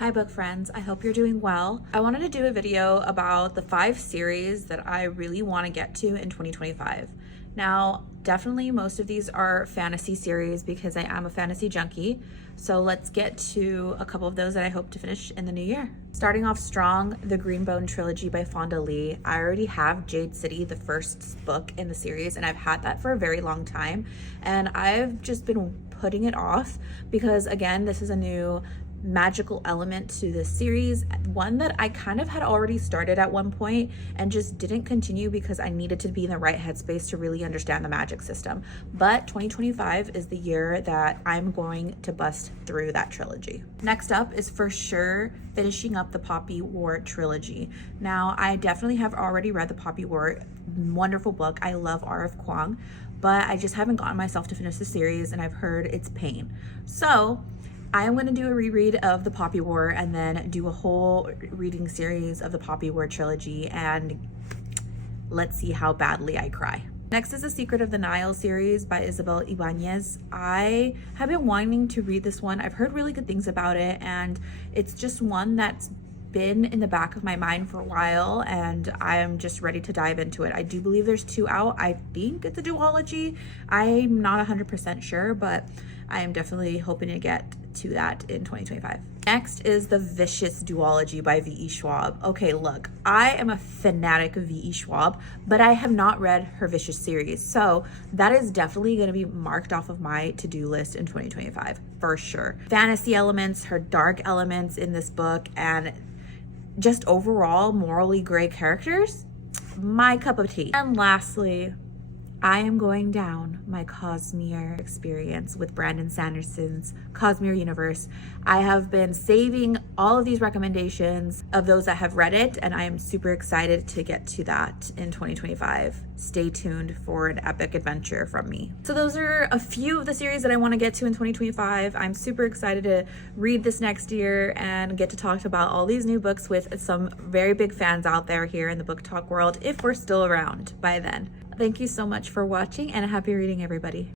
Hi book friends, I hope you're doing well. I wanted to do a video about the 5 series that I really want to get to in 2025. Now, definitely most of these are fantasy series because I am a fantasy junkie. So let's get to a couple of those that I hope to finish in the new year. Starting off strong, the Greenbone trilogy by Fonda Lee. I already have Jade City, the first book in the series, and I've had that for a very long time. And I've just been putting it off because, again, this is a new magical element to this series, one that I kind of had already started at one point and just didn't continue because I needed to be in the right headspace to really understand the magic system. But 2025 is the year that I'm going to bust through that trilogy. Next up is for sure finishing up the Poppy Wart trilogy. Now, I definitely have already read the Poppy Wart, wonderful book. I love R.F. Kuang, but I just haven't gotten myself to finish the series and I've heard it's pain. So I am going to do a reread of the Poppy Wart and then do a whole reading series of the Poppy Wart trilogy, and let's see how badly I cry. Next is The Secret of the Nile series by Isabel Ibanez. I have been wanting to read this one. I've heard really good things about it, and it's just one that's been in the back of my mind for a while, and I'm just ready to dive into it. I do believe there's 2 out. I think it's a duology. I'm not 100% sure, but I am definitely hoping to get to that in 2025. Next is The Vicious duology by V.E. Schwab. Okay, look, I am a fanatic of V.E. Schwab, but I have not read her Vicious series, so that is definitely going to be marked off of my to-do list in 2025 for sure. Fantasy elements, her dark elements in this book, and just overall morally gray characters, my cup of tea. And lastly, I am going down my cosmere experience with Brandon Sanderson's Cosmere universe. I have been saving all of these recommendations of those that have read it, and I am super excited to get to that in 2025. Stay tuned for an epic adventure from me. So those are a few of the series that I want to get to in 2025. I'm super excited to read this next year and get to talk about all these new books with some very big fans out there here in the book talk world, if we're still around by then. Thank you so much for watching, and happy reading, everybody.